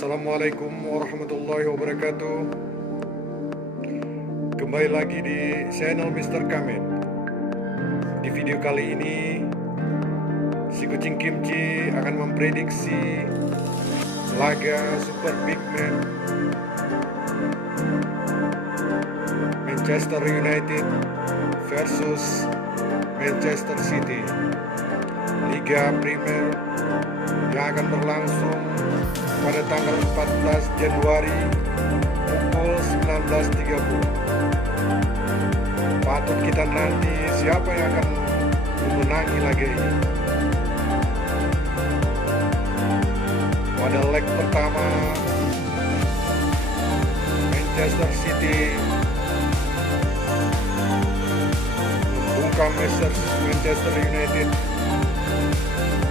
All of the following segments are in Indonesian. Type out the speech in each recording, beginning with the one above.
Assalamualaikum warahmatullahi wabarakatuh. Kembali lagi di channel Mr. Kamen. Di video kali ini, si kucing kimchi akan memprediksi laga Super Big Man Manchester United versus Manchester City, Liga Premier yang akan berlangsung pada tanggal 14 Januari pukul 19.30. Patut kita nanti siapa yang akan memenangi laga ini. Pada leg pertama, Manchester City membungkam Manchester United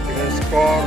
dengan skor